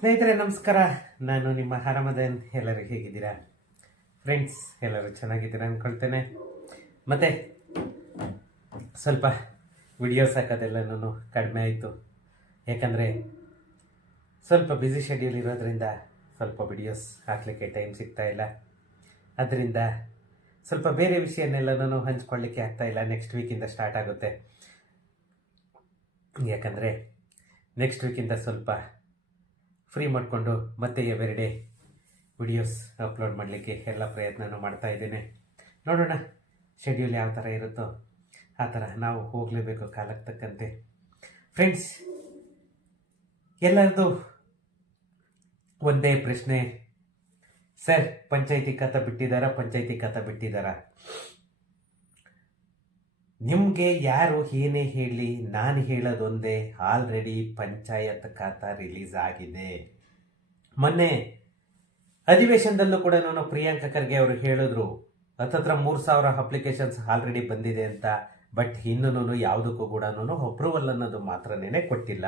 ಸ್ನೇಹಿತರೆ ನಮಸ್ಕಾರ. ನಾನು ನಿಮ್ಮ ಹರಮದನ್. ಎಲ್ಲರೂ ಹೇಗಿದ್ದೀರಾ ಫ್ರೆಂಡ್ಸ್? ಎಲ್ಲರೂ ಚೆನ್ನಾಗಿದ್ದೀರಾ ಅಂದ್ಕೊಳ್ತೇನೆ. ಮತ್ತು ಸ್ವಲ್ಪ ವಿಡಿಯೋಸ್ ಹಾಕೋದೆಲ್ಲನೂ ಕಡಿಮೆ ಆಯಿತು, ಯಾಕಂದರೆ ಸ್ವಲ್ಪ ಬ್ಯುಸಿ ಶೆಡ್ಯೂಲ್ ಇರೋದ್ರಿಂದ ಸ್ವಲ್ಪ ವಿಡಿಯೋಸ್ ಹಾಕಲಿಕ್ಕೆ ಟೈಮ್ ಸಿಗ್ತಾಯಿಲ್ಲ. ಅದರಿಂದ ಸ್ವಲ್ಪ ಬೇರೆ ವಿಷಯನೆಲ್ಲನೂ ಹಂಚ್ಕೊಳ್ಳಿಕ್ಕೆ ಆಗ್ತಾಯಿಲ್ಲ. ನೆಕ್ಸ್ಟ್ ವೀಕಿಂದ ಸ್ಟಾರ್ಟ್ ಆಗುತ್ತೆ, ಯಾಕಂದರೆ ನೆಕ್ಸ್ಟ್ ವೀಕಿಂದ ಸ್ವಲ್ಪ ಫ್ರೀ ಮಾಡಿಕೊಂಡು ಮತ್ತೆ ಎವ್ರಿಡೇ ವಿಡಿಯೋಸ್ ಅಪ್ಲೋಡ್ ಮಾಡಲಿಕ್ಕೆ ಎಲ್ಲ ಪ್ರಯತ್ನನೂ ಮಾಡ್ತಾ ಇದ್ದೇನೆ. ನೋಡೋಣ ಶೆಡ್ಯೂಲ್ ಯಾವ ಥರ ಇರುತ್ತೋ ಆ ಥರ ನಾವು ಹೋಗಲೇಬೇಕು ಕಾಲಕ್ಕೆ ತಕ್ಕಂತೆ. ಫ್ರೆಂಡ್ಸ್, ಎಲ್ಲರದು ಒಂದೇ ಪ್ರಶ್ನೆ, ಸರ್ ಪಂಚಾಯಿತಿ ಖಾತಾ ಬಿಟ್ಟಿದ್ದಾರಾ? ನಿಮಗೆ ಯಾರು ಏನೇ ಹೇಳಿ ನಾನು ಹೇಳೋದೊಂದೇ, ಆಲ್ರೆಡಿ ಪಂಚಾಯತ್ ಖಾತಾ ರಿಲೀಸ್ ಆಗಿದೆ. ಮೊನ್ನೆ ಅಧಿವೇಶನದಲ್ಲೂ ಕೂಡ ಪ್ರಿಯಾಂಕ ಖರ್ಗೆ ಅವರು ಹೇಳಿದ್ರು, ಹತ್ತತ್ರ 3,000 ಅಪ್ಲಿಕೇಶನ್ಸ್ ಆಲ್ರೆಡಿ ಬಂದಿದೆ ಅಂತ. ಬಟ್ ಇನ್ನೂ ಯಾವುದಕ್ಕೂ ಕೂಡ ಅಪ್ರೂವಲ್ ಅನ್ನೋದು ಮಾತ್ರನೇ ಕೊಟ್ಟಿಲ್ಲ.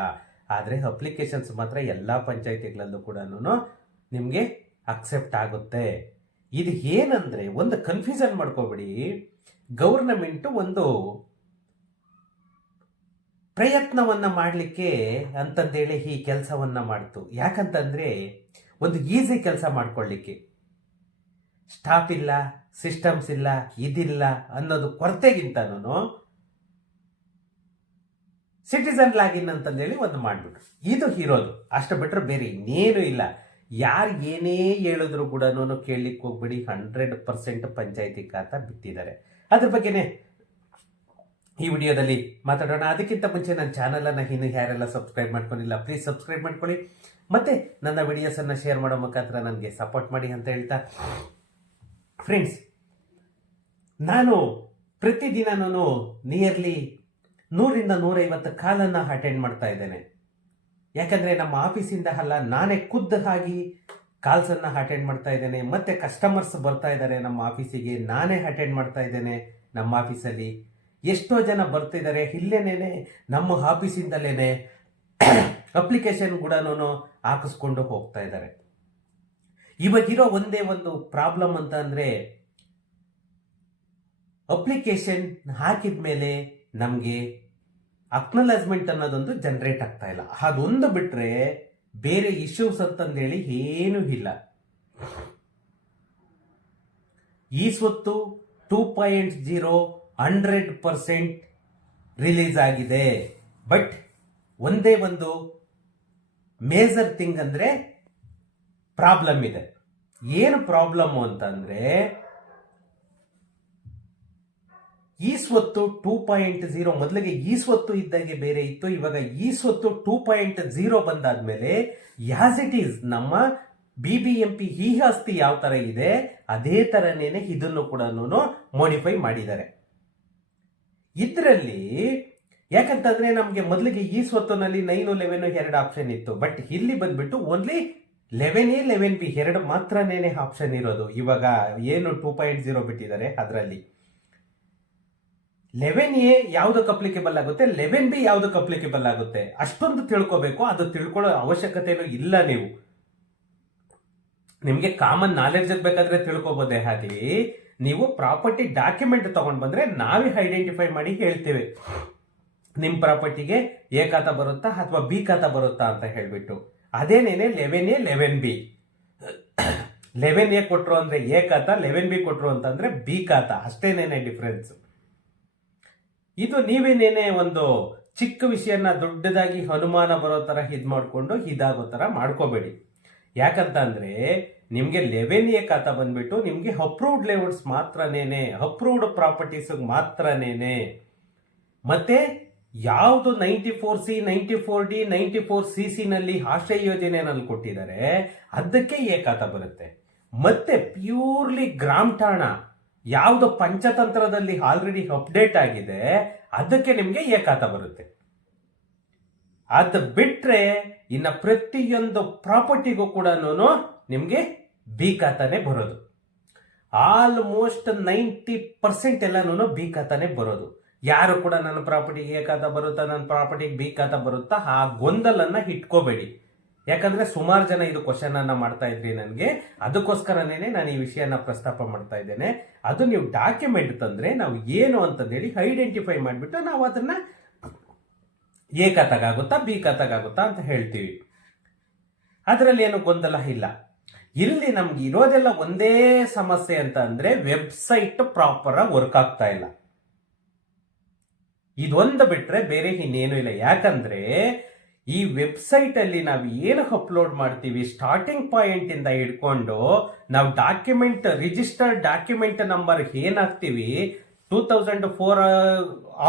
ಆದರೆ ಅಪ್ಲಿಕೇಶನ್ಸ್ ಮಾತ್ರ ಎಲ್ಲ ಪಂಚಾಯತಿಗಳಲ್ಲೂ ಕೂಡ ನಿಮಗೆ ಅಕ್ಸೆಪ್ಟ್ ಆಗುತ್ತೆ. ಇದು ಏನಂದರೆ, ಒಂದು ಕನ್ಫ್ಯೂಷನ್ ಮಾಡ್ಕೋಬೇಡಿ. ಗೌರ್ನಮೆಂಟು ಒಂದು ಪ್ರಯತ್ನವನ್ನು ಮಾಡಲಿಕ್ಕೆ ಅಂತಂದೇಳಿ ಈ ಕೆಲಸವನ್ನು ಮಾಡ್ತು. ಯಾಕಂತಂದರೆ ಒಂದು ಈಸಿ ಕೆಲಸ ಮಾಡ್ಕೊಳ್ಳಿಕ್ಕೆ ಸ್ಟಾಫ್ ಇಲ್ಲ, ಸಿಸ್ಟಮ್ಸ್ ಇಲ್ಲ, ಇದಿಲ್ಲ ಅನ್ನೋದು ಕೊರತೆಗಿಂತನೂ ಸಿಟಿಸನ್ ಲಾಗಿನ್ ಅಂತಂದೇಳಿ ಒಂದು ಮಾಡಿಬಿಟ್ರು. ಇದು ಇರೋದು, ಅಷ್ಟು ಬಿಟ್ಟರೆ ಬೇರೆ ಇನ್ನೇನು ಇಲ್ಲ. ಯಾರು ಏನೇ ಹೇಳಿದ್ರು ಕೂಡ ಕೇಳಲಿಕ್ಕೆ ಹೋಗ್ಬೇಡಿ. 100% ಪಂಚಾಯತಿ ಖಾತಾ ಬಿಟ್ಟಿದ್ದಾರೆ. ಅದ್ರ ಬಗ್ಗೆನೇ ಈ ವಿಡಿಯೋದಲ್ಲಿ ಮಾತಾಡೋಣ. ಅದಕ್ಕಿಂತ ಮುಂಚೆ ನನ್ನ ಚಾನಲನ್ನು ಇನ್ನು ಯಾರೆಲ್ಲ ಸಬ್ಸ್ಕ್ರೈಬ್ ಮಾಡ್ಕೊಂಡಿಲ್ಲ, ಪ್ಲೀಸ್ ಸಬ್ಸ್ಕ್ರೈಬ್ ಮಾಡ್ಕೊಳ್ಳಿ. ಮತ್ತು ನನ್ನ ವಿಡಿಯೋಸನ್ನು ಶೇರ್ ಮಾಡೋ ಮುಖಾಂತರ ನನಗೆ ಸಪೋರ್ಟ್ ಮಾಡಿ ಅಂತ ಹೇಳ್ತಾ, ಫ್ರೆಂಡ್ಸ್, ನಾನು ಪ್ರತಿದಿನನೂ ನಿಯರ್ಲಿ 100ರಿಂದ 150 ಕಾಲನ್ನು ಅಟೆಂಡ್ ಮಾಡ್ತಾ ಇದ್ದೇನೆ. ಯಾಕಂದರೆ ನಮ್ಮ ಆಫೀಸಿಂದ ಅಲ್ಲ, ನಾನೇ ಖುದ್ದಾಗಿ ಕಾಲ್ಸನ್ನು ಅಟೆಂಡ್ ಮಾಡ್ತಾ ಇದ್ದೇನೆ. ಮತ್ತು ಕಸ್ಟಮರ್ಸ್ ಬರ್ತಾ ಇದ್ದಾರೆ ನಮ್ಮ ಆಫೀಸಿಗೆ, ನಾನೇ ಅಟೆಂಡ್ ಮಾಡ್ತಾ ಇದ್ದೇನೆ. ನಮ್ಮ ಆಫೀಸಲ್ಲಿ ಎಷ್ಟೋ ಜನ ಬರ್ತಿದ್ದಾರೆ, ಇಲ್ಲೇನೇ ನಮ್ಮ ಆಫೀಸಿಂದಲೇ ಅಪ್ಲಿಕೇಶನ್ ಕೂಡ ಹಾಕಿಸ್ಕೊಂಡು ಹೋಗ್ತಾ ಇದ್ದಾರೆ. ಇವಾಗಿರೋ ಒಂದೇ ಒಂದು ಪ್ರಾಬ್ಲಮ್ ಅಂತ ಅಂದರೆ, ಅಪ್ಲಿಕೇಶನ್ ಹಾಕಿದ ಮೇಲೆ ನಮಗೆ ಅಕ್ನಾಲಜ್ಮೆಂಟ್ ಅನ್ನೋದೊಂದು ಜನರೇಟ್ ಆಗ್ತಾ ಇಲ್ಲ. ಅದೊಂದು ಬಿಟ್ಟರೆ ಬೇರೆ ಇಶ್ಯೂಸ್ ಅಂತಂದೇಳಿ ಏನೂ ಇಲ್ಲ. ಈ ಸ್ವತ್ತು 2.0 100% ರಿಲೀಸ್ ಆಗಿದೆ. ಬಟ್ ಒಂದೇ ಒಂದು ಮೇಜರ್ ಥಿಂಗ್ ಅಂದರೆ ಪ್ರಾಬ್ಲಮ್ ಇದೆ. ಏನು ಪ್ರಾಬ್ಲಮ್ಮು ಅಂತಂದರೆ, ಈ ಸ್ವತ್ತು 2.0 ಮೊದಲಿಗೆ ಈ ಸ್ವತ್ತು ಇದ್ದಾಗೆ ಬೇರೆ ಇತ್ತು. ಇವಾಗ ಈ ಸ್ವತ್ತು 2.0 ಬಂದಾದ್ಮೇಲೆ ಆಸ್ ಇಟ್ ಈಸ್ ನಮ್ಮ BBMP ಈ ಆಸ್ತಿ ಯಾವ ತರ ಇದೆ ಅದೇ ತರನೇನೆ ಇದನ್ನು ಕೂಡ ಮಾಡಿಫೈ ಮಾಡಿದ್ದಾರೆ. ಇದರಲ್ಲಿ ಯಾಕಂತಂದ್ರೆ ನಮಗೆ ಮೊದಲಿಗೆ ಈ ಸ್ವತ್ತಿನಲ್ಲಿ 9, 11 ಎರಡು ಆಪ್ಷನ್ ಇತ್ತು. ಬಟ್ ಇಲ್ಲಿ ಬಂದ್ಬಿಟ್ಟು ಓನ್ಲಿ 11A 11B ಎರಡು ಮಾತ್ರನೇ ಆಪ್ಷನ್ ಇರೋದು. ಇವಾಗ ಏನು 2.0 ಬಿಟ್ಟಿದ್ದಾರೆ ಅದರಲ್ಲಿ 11A ಯಾವುದಕ್ಕೆ ಅಪ್ಲಿಕೇಬಲ್ ಆಗುತ್ತೆ, 11B ಯಾವುದಕ್ಕೆ ಅಪ್ಲಿಕೇಬಲ್ ಆಗುತ್ತೆ ಅಷ್ಟೊಂದು ತಿಳ್ಕೋಬೇಕು. ಅದು ತಿಳ್ಕೊಳ್ಳೋ ಅವಶ್ಯಕತೆನೂ ಇಲ್ಲ. ನಿಮಗೆ ಕಾಮನ್ ನಾಲೆಡ್ಜ್ ಬೇಕಾದ್ರೆ ತಿಳ್ಕೊಬೋದೇ. ಹಾಗೆ ನೀವು ಪ್ರಾಪರ್ಟಿ ಡಾಕ್ಯುಮೆಂಟ್ ತಗೊಂಡು ಬಂದ್ರೆ ನಾವೇ ಐಡೆಂಟಿಫೈ ಮಾಡಿ ಹೇಳ್ತೇವೆ ನಿಮ್ಮ ಪ್ರಾಪರ್ಟಿಗೆ ಎ ಖಾತಾ ಬರುತ್ತಾ ಅಥವಾ ಬಿ ಖಾತಾ ಬರುತ್ತಾ ಅಂತ ಹೇಳ್ಬಿಟ್ಟು. ಅದೇನೇನೆ 11A 11B. 11A ಕೊಟ್ರು ಅಂದ್ರೆ ಎ ಖಾತಾ, 11B ಕೊಟ್ರು ಅಂತಂದ್ರೆ ಬಿ ಖಾತಾ, ಅಷ್ಟೇನೇನೆ ಡಿಫ್ರೆನ್ಸ್. ಇದು ನೀವೇನೇನೆ ಒಂದು ಚಿಕ್ಕ ವಿಷಯನ ದೊಡ್ಡದಾಗಿ ಅನುಮಾನ ಬರೋ ತರ ಇದ್ ಮಾಡ್ಕೊಂಡು ಇದಾಗೋ ತರ ಮಾಡ್ಕೋಬೇಡಿ. ಯಾಕಂತ ಅಂದ್ರೆ ನಿಮ್ಗೆ 11A ಖಾತಾ ಬಂದ್ಬಿಟ್ಟು ನಿಮ್ಗೆ ಅಪ್ರೂವ್ಡ್ ಲೇಔಟ್ಸ್ ಮಾತ್ರನೇನೆ, ಅಪ್ರೂವ್ಡ್ ಪ್ರಾಪರ್ಟೀಸ್ ಮಾತ್ರನೇನೆ. ಮತ್ತೆ ಯಾವುದು 94C 94D 94CC ನಲ್ಲಿ ಆಶ್ರಯ ಯೋಜನೆಯಲ್ಲಿ ಕೊಟ್ಟಿದ್ದಾರೆ ಅದಕ್ಕೆ ಎ ಖಾತಾ ಬರುತ್ತೆ. ಮತ್ತೆ ಪ್ಯೂರ್ಲಿ ಗ್ರಾಮ ಠಾಣ ಯಾವುದು ಪಂಚತಂತ್ರದಲ್ಲಿ ಆಲ್ರೆಡಿ ಅಪ್ಡೇಟ್ ಆಗಿದೆ ಅದಕ್ಕೆ ನಿಮ್ಗೆ ಎ ಖಾತಾ ಬರುತ್ತೆ. ಅದು ಬಿಟ್ರೆ ಇನ್ನ ಪ್ರತಿಯೊಂದು ಪ್ರಾಪರ್ಟಿಗೂ ಕೂಡ ನಿಮ್ಗೆ ಬಿ ಖಾತಾನೇ ಬರೋದು. ಆಲ್ಮೋಸ್ಟ್ 90% ಎಲ್ಲಾನು ಬಿ ಖಾತಾನೇ ಬರೋದು. ಯಾರು ಕೂಡ ನನ್ನ ಪ್ರಾಪರ್ಟಿಗೆ ಎ ಖಾತಾ ಬರುತ್ತಾ, ನನ್ನ ಪ್ರಾಪರ್ಟಿಗೆ ಬಿ ಖಾತಾ ಬರುತ್ತಾ ಆ ಗೊಂದಲನ್ನ ಇಟ್ಕೋಬೇಡಿ. ಯಾಕಂದ್ರೆ ಸುಮಾರು ಜನ ಇದು ಕ್ವಶನ್ ಅನ್ನ ಮಾಡ್ತಾ ಇದ್ರಿ ನನಗೆ, ಅದಕ್ಕೋಸ್ಕರನೇ ನಾನು ಈ ವಿಷಯನ ಪ್ರಸ್ತಾಪ ಮಾಡ್ತಾ ಇದ್ದೇನೆ. ಅದು ನೀವು ಡಾಕ್ಯುಮೆಂಟ್ ತಂದ್ರೆ ನಾವು ಏನು ಅಂತಂದೇಳಿ ಐಡೆಂಟಿಫೈ ಮಾಡಿಬಿಟ್ಟು ನಾವು ಅದನ್ನ ಎ ಖಾತಾಗುತ್ತಾ ಬಿ ಖಾತಾಗುತ್ತಾ ಅಂತ ಹೇಳ್ತೀವಿ. ಅದರಲ್ಲಿ ಏನು ಗೊಂದಲ ಇಲ್ಲ. ಇಲ್ಲಿ ನಮ್ಗೆ ಇರೋದೆಲ್ಲ ಒಂದೇ ಸಮಸ್ಯೆ ಅಂತ ಅಂದ್ರೆ ವೆಬ್ಸೈಟ್ ಪ್ರಾಪರ್ ಆಗಿ ವರ್ಕ್ ಆಗ್ತಾ ಇಲ್ಲ. ಇದೊಂದು ಬಿಟ್ರೆ ಬೇರೆ ಇನ್ನೇನು ಇಲ್ಲ. ಯಾಕಂದ್ರೆ ಈ ವೆಬ್ಸೈಟ್ ಅಲ್ಲಿ ನಾವು ಏನು ಅಪ್ಲೋಡ್ ಮಾಡ್ತೀವಿ, ಸ್ಟಾರ್ಟಿಂಗ್ ಪಾಯಿಂಟ್ ಇಂದ ಹಿಡ್ಕೊಂಡು ನಾವು ಡಾಕ್ಯುಮೆಂಟ್ ರಿಜಿಸ್ಟರ್ಡ್ ಡಾಕ್ಯುಮೆಂಟ್ ನಂಬರ್ ಏನಾಗ್ತೀವಿ, 2004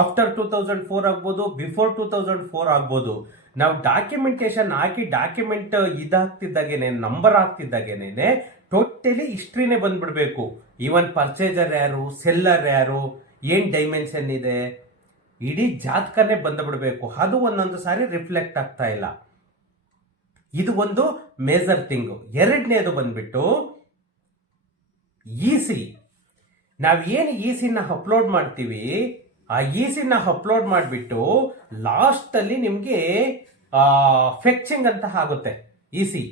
ಆಫ್ಟರ್ 2004 ಆಗ್ಬೋದು, ಬಿಫೋರ್ 2004 ಆಗ್ಬೋದು, ನಾವು ಡಾಕ್ಯುಮೆಂಟೇಶನ್ ಹಾಕಿ ಡಾಕ್ಯುಮೆಂಟ್ ಇದಾಗ್ತಿದ್ದಾಗೇನೆ, ನಂಬರ್ ಆಗ್ತಿದ್ದಾಗೇನೆ ಟೋಟಲಿ ಹಿಸ್ಟ್ರಿನೇ ಬಂದ್ಬಿಡ್ಬೇಕು. ಈವನ್ ಪರ್ಚೇಸರ್ ಯಾರು, ಸೆಲ್ಲರ್ ಯಾರು, ಏನ್ ಡೈಮೆನ್ಷನ್ ಇದೆ, ಇಡೀ ಜಾತಕನೇ ಬಂದ್ಬಿಡ್ಬೇಕು. ಅದು ಒಂದೊಂದು ಸಾರಿ ರಿಫ್ಲೆಕ್ಟ್ ಆಗ್ತಾ ಇಲ್ಲ. ಇದು ಒಂದು ಮೇಜರ್ ಥಿಂಗ್. ಎರಡನೇದು ಬಂದ್ಬಿಟ್ಟು ಇಸಿ. ನಾವ್ ಏನು ಇಸಿನ ಅಪ್ಲೋಡ್ ಮಾಡ್ತೀವಿ, ಆ ಇಸಿನ ಅಪ್ಲೋಡ್ ಮಾಡಿಬಿಟ್ಟು ಲಾಸ್ಟ್ ಅಲ್ಲಿ ನಿಮ್ಗೆ ಫೆಕ್ಚಿಂಗ್ ಅಂತ ಆಗುತ್ತೆ ಇಸಿ.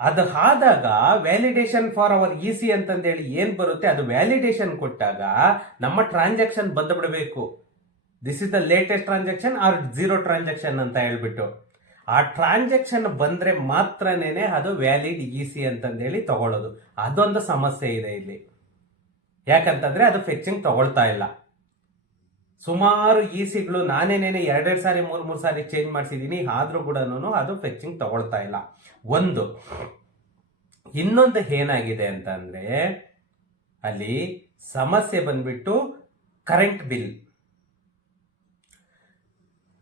ಅದು ಆದಾಗ ವ್ಯಾಲಿಡೇಷನ್ ಫಾರ್ ಅವರ್ ಇಸಿ ಅಂತಂದೇಳಿ ಏನ್ ಬರುತ್ತೆ, ಅದು ವ್ಯಾಲಿಡೇಷನ್ ಕೊಟ್ಟಾಗ ನಮ್ಮ ಟ್ರಾನ್ಸಾಕ್ಷನ್ ಬಂದ್ಬಿಡ್ಬೇಕು. This is the latest transaction or zero transaction ಅಂತ ಹೇಳ್ಬಿಟ್ಟು ಆ ಟ್ರಾನ್ಸಾಕ್ಷನ್ ಬಂದ್ರೆ ಮಾತ್ರನೇ ಅದು ವ್ಯಾಲಿಡ್ ಇಸಿ ಅಂತಂದೇಳಿ ತಗೊಳ್ಳೋದು. ಅದೊಂದು ಸಮಸ್ಯೆ ಇದೆ ಇಲ್ಲಿ. ಯಾಕಂತಂದ್ರೆ ಅದು ಫೆಕ್ಚಿಂಗ್ ತಗೊಳ್ತಾ ಇಲ್ಲ. ಸುಮಾರು ಇಸಿಗಳು ನಾನೇನೇನೆ 2 ಸಾರಿ 3 ಸಾರಿ ಚೇಂಜ್ ಮಾಡಿಸಿದೀನಿ, ಆದ್ರೂ ಕೂಡ ಅದು ಫೆಕ್ಚಿಂಗ್ ತಗೊಳ್ತಾ ಇಲ್ಲ. ಒಂದು ಇನ್ನೊಂದು ಏನಾಗಿದೆ ಅಂತ ಅಂದ್ರೆ ಅಲ್ಲಿ ಸಮಸ್ಯೆ ಬಂದ್ಬಿಟ್ಟು ಕರೆಂಟ್ ಬಿಲ್.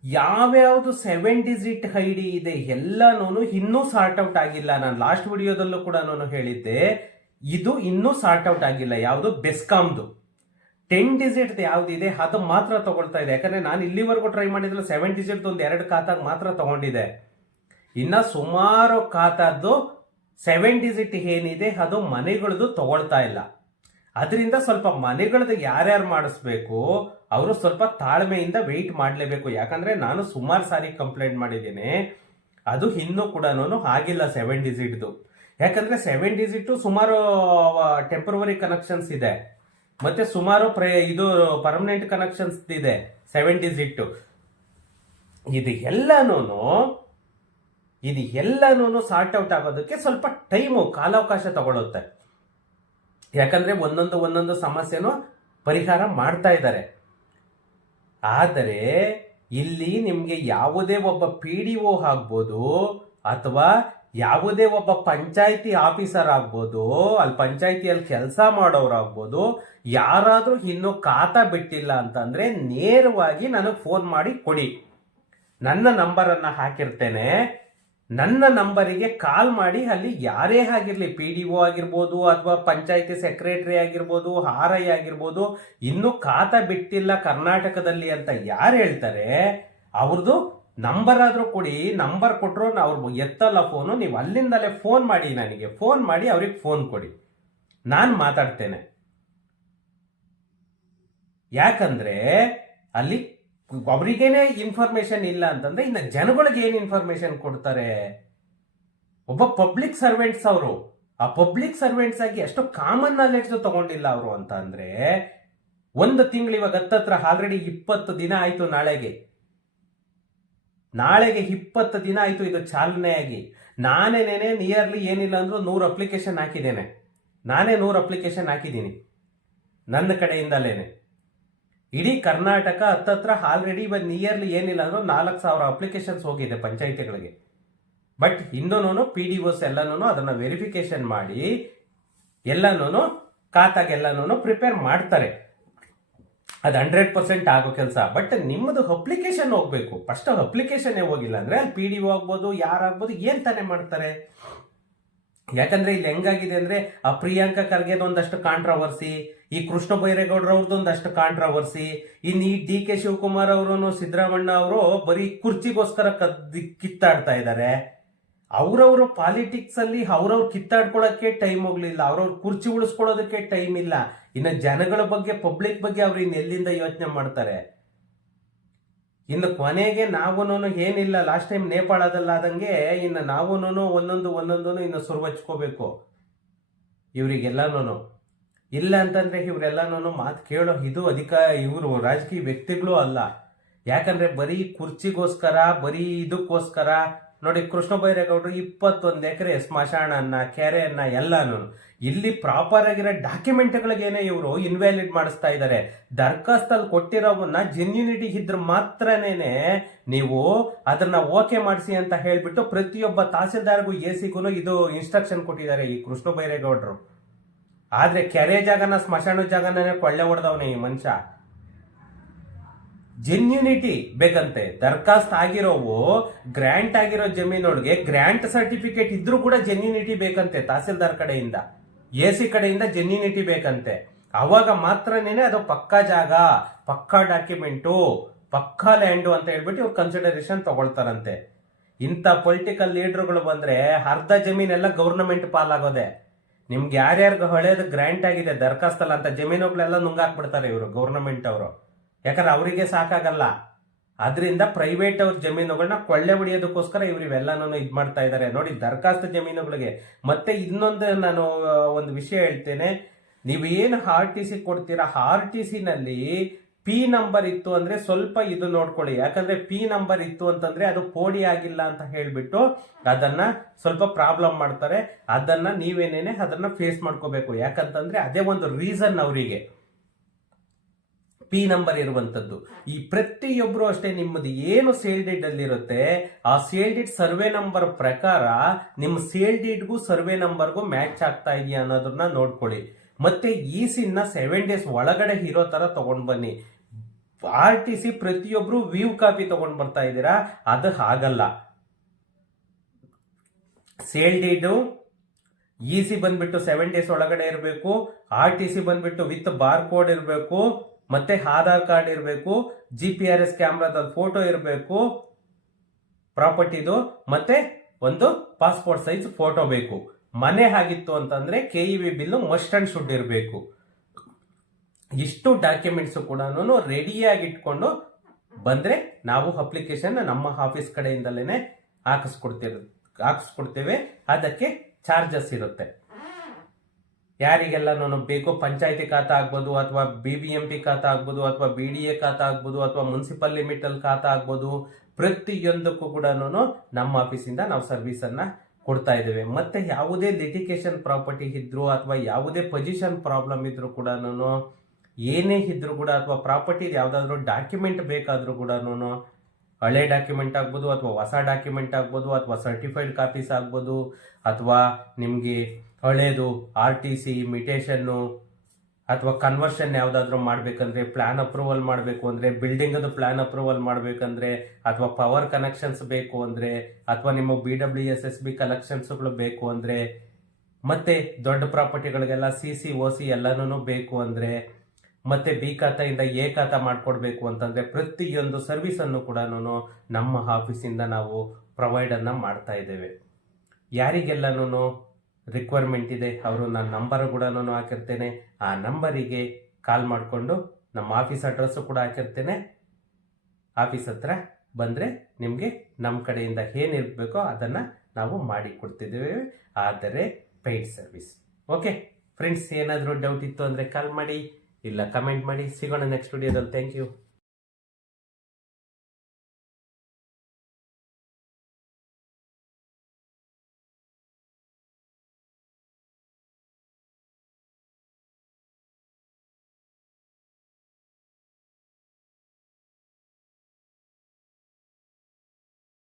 ಯಾವ್ಯಾವ್ದು 7 ಡಿಜಿಟ್ ಐಡಿ ಇದೆ ಎಲ್ಲಾನು ಇನ್ನೂ ಸಾರ್ಟ್ ಔಟ್ ಆಗಿಲ್ಲ. ನಾನು ಲಾಸ್ಟ್ ವಿಡಿಯೋದಲ್ಲೂ ಕೂಡ ಹೇಳಿದ್ದೆ, ಇದು ಇನ್ನೂ ಸಾರ್ಟ್ ಔಟ್ ಆಗಿಲ್ಲ. ಯಾವುದು ಬೆಸ್ಕಾಮ್ದು 10 ಡಿಜಿಟ್ ಯಾವ್ದಿದೆ ಅದು ಮಾತ್ರ ತಗೊಳ್ತಾ ಇದೆ. ಯಾಕಂದ್ರೆ ನಾನು ಇಲ್ಲಿವರೆಗೂ ಟ್ರೈ ಮಾಡಿದ್ರೆ 7 ಡಿಜಿಟ್ ಒಂದು 2 ಖಾತಾಗ ಮಾತ್ರ ತಗೊಂಡಿದೆ. ಇನ್ನ ಸುಮಾರು ಖಾತಾದ್ದು 7 ಡಿಜಿಟ್ ಏನಿದೆ ಅದು ಮನೆಗಳದ್ದು ತಗೊಳ್ತಾ ಇಲ್ಲ. ಅದರಿಂದ ಸ್ವಲ್ಪ ಮನೆಗಳದ್ದು ಯಾರ್ಯಾರು ಮಾಡಿಸ್ಬೇಕು ಅವರು ಸ್ವಲ್ಪ ತಾಳ್ಮೆಯಿಂದ ವೆಯ್ಟ್ ಮಾಡಲೇಬೇಕು. ಯಾಕಂದ್ರೆ ನಾನು ಸುಮಾರು ಸಾರಿ ಕಂಪ್ಲೇಂಟ್ ಮಾಡಿದ್ದೀನಿ, ಅದು ಇನ್ನೂ ಕೂಡ ಆಗಿಲ್ಲ 7 ಡಿಜಿಟ್ದು. ಯಾಕಂದ್ರೆ 7 ಡಿಜಿಟ್ ಸುಮಾರು ಟೆಂಪರವರಿ ಕನೆಕ್ಷನ್ಸ್ ಇದೆ, ಮತ್ತೆ ಸುಮಾರು ಇದು ಪರ್ಮನೆಂಟ್ ಕನೆಕ್ಷನ್ಸ್ ಇದೆ 7 ಡಿಜಿಟ್. ಇದು ಎಲ್ಲಾನು ಸಾರ್ಟ್ ಔಟ್ ಆಗೋದಕ್ಕೆ ಸ್ವಲ್ಪ ಟೈಮು ಕಾಲಾವಕಾಶ ತಗೊಳುತ್ತೆ. ಯಾಕಂದ್ರೆ ಒಂದೊಂದು ಸಮಸ್ಯೆನೂ ಪರಿಹಾರ ಮಾಡ್ತಾ ಇದ್ದಾರೆ. ಆದರೆ ಇಲ್ಲಿ ನಿಮ್ಗೆ ಯಾವುದೇ ಒಬ್ಬ PDO ಆಗ್ಬೋದು ಅಥವಾ ಯಾವುದೇ ಒಬ್ಬ ಪಂಚಾಯಿತಿ ಆಫೀಸರ್ ಆಗ್ಬೋದು, ಅಲ್ಲಿ ಪಂಚಾಯಿತಿಯಲ್ಲಿ ಕೆಲಸ ಮಾಡೋರಾಗ್ಬೋದು, ಯಾರಾದ್ರೂ ಇನ್ನೂ ಖಾತಾ ಬಿಟ್ಟಿಲ್ಲ ಅಂತಂದ್ರೆ ನೇರವಾಗಿ ನನಗೆ ಫೋನ್ ಮಾಡಿ ಕೊಡಿ. ನನ್ನ ನಂಬರನ್ನು ಹಾಕಿರ್ತೇನೆ, ನನ್ನ ನಂಬರಿಗೆ ಕಾಲ್ ಮಾಡಿ ಅಲ್ಲಿ ಯಾರೇ ಆಗಿರ್ಲಿ, PDO ಆಗಿರ್ಬೋದು ಅಥವಾ ಪಂಚಾಯಿತಿ ಸೆಕ್ರೆಟರಿ ಆಗಿರ್ಬೋದು, RI ಆಗಿರ್ಬೋದು, ಇನ್ನೂ ಖಾತಾ ಬಿಟ್ಟಿಲ್ಲ ಕರ್ನಾಟಕದಲ್ಲಿ ಅಂತ ಯಾರು ಹೇಳ್ತಾರೆ ಅವ್ರದ್ದು ನಂಬರ್ ಆದ್ರೂ ಕೊಡಿ. ನಂಬರ್ ಕೊಟ್ಟರು ಅವ್ರು ಎತ್ತಲ್ಲ ಫೋನು, ನೀವು ಅಲ್ಲಿಂದಲೇ ಫೋನ್ ಮಾಡಿ, ನನಗೆ ಫೋನ್ ಮಾಡಿ ಅವ್ರಿಗೆ ಫೋನ್ ಕೊಡಿ, ನಾನು ಮಾತಾಡ್ತೇನೆ. ಯಾಕಂದ್ರೆ ಅಲ್ಲಿ ಅವರಿಗೇನೆ ಇನ್ಫಾರ್ಮೇಶನ್ ಇಲ್ಲ ಅಂತಂದ್ರೆ ಇನ್ನು ಜನಗಳಿಗೆ ಏನು ಇನ್ಫಾರ್ಮೇಶನ್ ಕೊಡ್ತಾರೆ? ಒಬ್ಬ ಪಬ್ಲಿಕ್ ಸರ್ವೆಂಟ್ಸ್ ಅವರು, ಆ ಪಬ್ಲಿಕ್ ಸರ್ವೆಂಟ್ಸ್ ಆಗಿ ಎಷ್ಟು ಕಾಮನ್ ನಾಲೆಡ್ಜ್ ತಗೊಂಡಿಲ್ಲ ಅವರು ಅಂತ ಅಂದ್ರೆ, ಒಂದು ತಿಂಗಳು ಇವಾಗ ಹತ್ತತ್ರ ಆಲ್ರೆಡಿ 20 ದಿನ ಆಯ್ತು. ನಾಳೆಗೆ 20 ದಿನ ಆಯ್ತು ಇದು ಚಾಲನೆಯಾಗಿ. ನಾನೇನೇನೆ ನಿಯರ್ಲಿ ಏನಿಲ್ಲ ಅಂದ್ರೂ 100 ಅಪ್ಲಿಕೇಶನ್ ಹಾಕಿದ್ದೇನೆ. ನಾನೇ 100 ಅಪ್ಲಿಕೇಶನ್ ಹಾಕಿದ್ದೀನಿ ನನ್ನ ಕಡೆಯಿಂದಲೇನೆ. ಇಡೀ ಕರ್ನಾಟಕ ಹತ್ತತ್ರ ಆಲ್ರೆಡಿ ಇವಾಗ ನಿಯರ್ಲಿ ಏನಿಲ್ಲ ಅಂದ್ರೂ 4,000 ಅಪ್ಲಿಕೇಶನ್ಸ್ ಹೋಗಿದೆ ಪಂಚಾಯಿತಿಗಳಿಗೆ. ಬಟ್ ಇನ್ನೂ PDOs ಎಲ್ಲನೂ ಅದನ್ನ ವೆರಿಫಿಕೇಶನ್ ಮಾಡಿ ಎಲ್ಲನೂ ಖಾತಾಗೆಲ್ಲನೂ ಪ್ರಿಪೇರ್ ಮಾಡ್ತಾರೆ. ಅದು 100% ಆಗೋ ಕೆಲಸ. ಬಟ್ ನಿಮ್ಮದು ಅಪ್ಲಿಕೇಶನ್ ಹೋಗ್ಬೇಕು. ಫಸ್ಟ್ ಅಪ್ಲಿಕೇಶನ್ ಹೋಗಿಲ್ಲ ಅಂದ್ರೆ ಅಲ್ಲಿ PDO ಆಗ್ಬೋದು, ಯಾರಾಗ್ಬೋದು, ಏನ್ ತಾನೇ ಮಾಡ್ತಾರೆ? ಯಾಕಂದ್ರೆ ಇಲ್ಲಿ ಹೆಂಗಾಗಿದೆ ಅಂದ್ರೆ ಆ ಪ್ರಿಯಾಂಕಾ ಖರ್ಗೆದ ಒಂದಷ್ಟು ಕಾಂಟ್ರವರ್ಸಿ, ಈ ಕೃಷ್ಣ ಬೈರೇಗೌಡರವ್ರದ್ದು ಒಂದಷ್ಟು ಕಾಂಟ್ರವರ್ಸಿ, ಇನ್ನು ಈ DK ಶಿವಕುಮಾರ್ ಅವರು, ಸಿದ್ದರಾಮಣ್ಣ ಅವರು ಬರೀ ಕುರ್ಚಿಗೋಸ್ಕರ ಕಿತ್ತಾಡ್ತಾ ಇದ್ದಾರೆ. ಅವ್ರವ್ರ ಪಾಲಿಟಿಕ್ಸ್ ಅಲ್ಲಿ ಅವ್ರವ್ರು ಕಿತ್ತಾಡ್ಕೊಳ್ಳೋಕೆ ಟೈಮ್ ಹೋಗ್ಲಿಲ್ಲ, ಅವ್ರವ್ರ ಕುರ್ಚಿ ಉಳಿಸ್ಕೊಳ್ಳೋದಕ್ಕೆ ಟೈಮ್ ಇಲ್ಲ. ಇನ್ನು ಜನಗಳ ಬಗ್ಗೆ, ಪಬ್ಲಿಕ್ ಬಗ್ಗೆ ಅವ್ರು ಎಲ್ಲಿಂದ ಯೋಚನೆ ಮಾಡ್ತಾರೆ? ಇನ್ನು ಕೊನೆಗೆ ನಾವು ಏನಿಲ್ಲ, ಲಾಸ್ಟ್ ಟೈಮ್ ನೇಪಾಳದಲ್ಲಾದಂಗೆ ಇನ್ನು ನಾವು ಒಂದೊಂದು ಇನ್ನು ಸುರುವಚ್ಕೋಬೇಕು ಇವರಿಗೆಲ್ಲನೂ. ಇಲ್ಲ ಅಂತಂದ್ರೆ ಇವರೆಲ್ಲನೂ ಮಾತು ಕೇಳೋ ಇದು ಇವರು ರಾಜಕೀಯ ವ್ಯಕ್ತಿಗಳು ಅಲ್ಲ. ಯಾಕಂದ್ರೆ ಬರೀ ಕುರ್ಚಿಗೋಸ್ಕರ, ಬರೀ ಇದಕ್ಕೋಸ್ಕರ ನೋಡಿ, ಕೃಷ್ಣ ಬೈರೇಗೌಡರು 21 ಎಕರೆ ಸ್ಮಶಾನನ್ನ, ಕೆರೆಯನ್ನ ಎಲ್ಲಾನು ಇಲ್ಲಿ ಪ್ರಾಪರ್ ಆಗಿರೋ ಡಾಕ್ಯುಮೆಂಟ್ಗಳಿಗೇನೆ ಇವರು ಇನ್ವ್ಯಾಲಿಡ್ ಮಾಡಿಸ್ತಾ ಇದ್ದಾರೆ. ದರ್ಖಾಸ್ತಲ್ಲಿ ಕೊಟ್ಟಿರೋವನ್ನ ಜೆನ್ಯೂನಿಟಿ ಇದ್ರೆ ಮಾತ್ರನೇನೆ ನೀವು ಅದನ್ನ ಓಕೆ ಮಾಡಿಸಿ ಅಂತ ಹೇಳ್ಬಿಟ್ಟು ಪ್ರತಿಯೊಬ್ಬ ತಹಸೀಲ್ದಾರ್ಗೂ ಎಸಿಗೂ ಇದು ಇನ್ಸ್ಟ್ರಕ್ಷನ್ ಕೊಟ್ಟಿದ್ದಾರೆ ಈ ಕೃಷ್ಣ ಬೈರೇಗೌಡರು. ಆದ್ರೆ ಕೆರೆ ಜಾಗನ, ಸ್ಮಶಾನ ಜಾಗನೇ ಕೊಳ್ಳೆ ಹೊಡೆದವನೇ ಈ ಮನುಷ್ಯ. ಜೆನ್ಯೂನಿಟಿ ಬೇಕಂತೆ. ದರ್ಖಾಸ್ತ್ ಆಗಿರೋವು, ಗ್ರಾಂಟ್ ಆಗಿರೋ ಜಮೀನೊಳಗೆ ಗ್ರಾಂಟ್ ಸರ್ಟಿಫಿಕೇಟ್ ಇದ್ರೂ ಕೂಡ ಜೆನ್ಯೂನಿಟಿ ಬೇಕಂತೆ ತಹಸೀಲ್ದಾರ್ ಕಡೆಯಿಂದ, ಎಸಿ ಕಡೆಯಿಂದ ಜೆನ್ಯೂನಿಟಿ ಬೇಕಂತೆ. ಅವಾಗ ಮಾತ್ರನೇ ಅದು ಪಕ್ಕಾ ಜಾಗ, ಪಕ್ಕಾ ಡಾಕ್ಯುಮೆಂಟು, ಪಕ್ಕಾ ಲ್ಯಾಂಡು ಅಂತ ಹೇಳ್ಬಿಟ್ಟು ಇವ್ರು ಕನ್ಸಿಡರೇಷನ್ ತಗೊಳ್ತಾರಂತೆ. ಇಂಥ ಪೊಲಿಟಿಕಲ್ ಲೀಡರ್ಗಳು ಬಂದ್ರೆ ಅರ್ಧ ಜಮೀನೆಲ್ಲ ಗೌರ್ನಮೆಂಟ್ ಪಾಲಾಗೋದೆ. ನಿಮ್ಗೆ ಯಾರ್ಯಾರಿಗೂ ಹಳೇದು ಗ್ರಾಂಟ್ ಆಗಿದೆ ದರ್ಖಾಸ್ತಲ್ಲ ಅಂತ ಜಮೀನುಗಳೆಲ್ಲ ನುಂಗಾಕ್ಬಿಡ್ತಾರೆ ಇವರು, ಗೌರ್ನಮೆಂಟ್ ಅವರು. ಯಾಕಂದ್ರೆ ಅವರಿಗೆ ಸಾಕಾಗಲ್ಲ. ಅದರಿಂದ ಪ್ರೈವೇಟ್ ಅವ್ರ ಜಮೀನುಗಳನ್ನ ಕೊಳ್ಳೆ ಹೊಡಿಯೋದಕ್ಕೋಸ್ಕರ ಇವೆಲ್ಲನೂ ಇದು ಮಾಡ್ತಾ ಇದ್ದಾರೆ ನೋಡಿ, ದರ್ಖಾಸ್ತು ಜಮೀನುಗಳಿಗೆ. ಮತ್ತೆ ಇನ್ನೊಂದು ನಾನು ಒಂದು ವಿಷಯ ಹೇಳ್ತೇನೆ, ನೀವು ಏನು RTC ಕೊಡ್ತೀರಾ, RTC ನಲ್ಲಿ P ನಂಬರ್ ಇತ್ತು ಅಂದ್ರೆ ಸ್ವಲ್ಪ ಇದು ನೋಡ್ಕೊಳ್ಳಿ. ಯಾಕಂದ್ರೆ P ನಂಬರ್ ಇತ್ತು ಅಂತಂದ್ರೆ ಅದು ಪೋಡಿ ಆಗಿಲ್ಲ ಅಂತ ಹೇಳ್ಬಿಟ್ಟು ಅದನ್ನ ಸ್ವಲ್ಪ ಪ್ರಾಬ್ಲಮ್ ಮಾಡ್ತಾರೆ. ಅದನ್ನ ನೀವೇನೇನೆ ಅದನ್ನ ಫೇಸ್ ಮಾಡ್ಕೋಬೇಕು. ಯಾಕಂತಂದ್ರೆ ಅದೇ ಒಂದು ರೀಸನ್ ಅವರಿಗೆ P ನಂಬರ್ ಇರುವಂತದ್ದು. ಈ ಪ್ರತಿಯೊಬ್ರು ಅಷ್ಟೇ, ನಿಮ್ಮದು ಏನು ಸೇಲ್ ಡೀಡ್ ಅಲ್ಲಿ ಇರುತ್ತೆ ಆ ಸೇಲ್ ಡೀಡ್ ಸರ್ವೆ ನಂಬರ್ ಪ್ರಕಾರ ನಿಮ್ಮ ಸೇಲ್ ಡೀಡ್ಗೂ ಸರ್ವೆ ನಂಬರ್ಗೂ ಮ್ಯಾಚ್ ಆಗ್ತಾ ಇದೆಯಾ ಅನ್ನೋದನ್ನ ನೋಡ್ಕೊಳ್ಳಿ. ಮತ್ತೆ EC-ನ 7 days ಒಳಗಡೆ ಇರೋ ತರ ತಗೊಂಡ್ ಬನ್ನಿ. RTC ಪ್ರತಿಯೊಬ್ರು ವ್ಯೂ ಕಾಪಿ ತಗೊಂಡ್ ಬರ್ತಾ ಇದ್ದೀರಾ, ಅದು ಹಾಗಲ್ಲ. ಸೇಲ್ ಡೀಡು EC ಬಂದ್ಬಿಟ್ಟು 7 days ಒಳಗಡೆ ಇರಬೇಕು, RTC ಬಂದ್ಬಿಟ್ಟು ವಿತ್ ಬಾರ್ ಕೋಡ್ ಇರಬೇಕು, ಮತ್ತೆ ಆಧಾರ್ ಕಾರ್ಡ್ ಇರಬೇಕು, GPRS ಕ್ಯಾಮ್ರಾದಲ್ಲಿ ಫೋಟೋ ಇರಬೇಕು ಪ್ರಾಪರ್ಟಿದು, ಮತ್ತೆ ಒಂದು ಪಾಸ್ಪೋರ್ಟ್ ಸೈಜ್ ಫೋಟೋ ಬೇಕು. ಮನೆ ಆಗಿತ್ತು ಅಂತಂದ್ರೆ KEB bill must and should ಇರಬೇಕು. ಇಷ್ಟು ಡಾಕ್ಯುಮೆಂಟ್ಸ್ ಕೂಡ ರೆಡಿಯಾಗಿ ಇಟ್ಕೊಂಡು ಬಂದ್ರೆ ನಾವು ಅಪ್ಲಿಕೇಶನ್ ನಮ್ಮ ಆಫೀಸ್ ಕಡೆಯಿಂದಲೇ ಹಾಕಿಸ್ಕೊಡ್ತೇವೆ. ಅದಕ್ಕೆ ಚಾರ್ಜಸ್ ಇರುತ್ತೆ. ಯಾರಿಗೆಲ್ಲ ಬೇಕು, ಪಂಚಾಯತಿ ಖಾತಾ ಆಗ್ಬೋದು, ಅಥವಾ BBMP ಖಾತಾ ಆಗ್ಬೋದು, ಅಥವಾ BDA ಖಾತಾ ಆಗ್ಬೋದು, ಅಥವಾ ಮುನ್ಸಿಪಲ್ ಲಿಮಿಟ್ ಅಲ್ಲಿ ಖಾತಾ ಆಗ್ಬೋದು, ಪ್ರತಿಯೊಂದಕ್ಕೂ ಕೂಡ ನಮ್ಮ ಆಫೀಸಿಂದ ನಾವು ಸರ್ವಿಸ್ ಅನ್ನ ಕೊಡ್ತಾ ಇದ್ದೇವೆ. ಮತ್ತೆ ಯಾವುದೇ ಲಿಟಿಗೇಷನ್ ಪ್ರಾಪರ್ಟಿ ಇದ್ರು, ಅಥವಾ ಯಾವುದೇ ಪೊಸಿಷನ್ ಪ್ರಾಬ್ಲಮ್ ಇದ್ರು ಕೂಡ, ಏನೇ ಇದ್ರು ಕೂಡ, ಅಥವಾ ಪ್ರಾಪರ್ಟಿ ಯಾವ್ದಾದ್ರು ಡಾಕ್ಯುಮೆಂಟ್ ಬೇಕಾದ್ರೂ ಕೂಡ, ಹಳೆ ಡಾಕ್ಯುಮೆಂಟ್ ಆಗ್ಬೋದು, ಅಥವಾ ಹೊಸ ಡಾಕ್ಯುಮೆಂಟ್ ಆಗ್ಬೋದು, ಅಥವಾ ಸರ್ಟಿಫೈಡ್ ಕಾಪೀಸ್ ಆಗ್ಬೋದು, ಅಥವಾ ನಿಮ್ಗೆ ಹಳೇದು RTC ಮಿಟೇಷನ್ನು ಅಥವಾ ಕನ್ವರ್ಷನ್ ಯಾವ್ದಾದ್ರು ಮಾಡ್ಬೇಕಂದ್ರೆ, ಪ್ಲಾನ್ ಅಪ್ರೂವಲ್ ಮಾಡಬೇಕು ಅಂದ್ರೆ, ಬಿಲ್ಡಿಂಗ್ ಅದು ಪ್ಲಾನ್ ಅಪ್ರೂವಲ್ ಮಾಡ್ಬೇಕಂದ್ರೆ, ಅಥವಾ ಪವರ್ ಕನೆಕ್ಷನ್ಸ್ ಬೇಕು ಅಂದ್ರೆ, ಅಥವಾ ನಿಮ್ಮ BWSSB ಕಲೆಕ್ಷನ್ಸ್ಗಳು ಬೇಕು ಅಂದ್ರೆ, ಮತ್ತೆ ದೊಡ್ಡ ಪ್ರಾಪರ್ಟಿಗಳಿಗೆಲ್ಲ CC OC ಎಲ್ಲಾನು ಬೇಕು ಅಂದ್ರೆ, ಮತ್ತೆ B ಖಾತೆಯಿಂದ A ಖಾತಾ ಮಾಡ್ಕೊಡ್ಬೇಕು ಅಂತಂದ್ರೆ, ಪ್ರತಿಯೊಂದು ಸರ್ವಿಸ್ ಅನ್ನು ಕೂಡ ನಮ್ಮ ಆಫೀಸಿಂದ ನಾವು ಪ್ರೊವೈಡ್ ಅನ್ನ ಮಾಡ್ತಾ ಇದ್ದೇವೆ. ಯಾರಿಗೆಲ್ಲನೂ ರಿಕ್ವೈರ್ಮೆಂಟ್ ಇದೆ ಅವರು ನನ್ನ ನಂಬರ್ ಕೂಡ ಹಾಕಿರ್ತೇನೆ. ಆ ನಂಬರಿಗೆ ಕಾಲ್ ಮಾಡಿಕೊಂಡು ನಮ್ಮ ಆಫೀಸ್ ಅಡ್ರೆಸ್ಸು ಕೂಡ ಹಾಕಿರ್ತೇನೆ. ಆಫೀಸ್ ಹತ್ರ ಬಂದರೆ ನಿಮಗೆ ನಮ್ಮ ಕಡೆಯಿಂದ ಏನಿರಬೇಕೋ ಅದನ್ನು ನಾವು ಮಾಡಿ ಕೊಡ್ತಿದ್ದೇವೆ. ಆದರೆ ಪೇಯ್ಡ್ ಸರ್ವಿಸ್. ಓಕೆ ಫ್ರೆಂಡ್ಸ್, ಏನಾದರೂ ಡೌಟ್ ಇತ್ತು ಅಂದರೆ ಕಾಲ್ ಮಾಡಿ, ಇಲ್ಲ ಕಮೆಂಟ್ ಮಾಡಿ. ಸಿಗೋಣ ನೆಕ್ಸ್ಟ್ ವಿಡಿಯೋದಲ್ಲಿ. Thank you.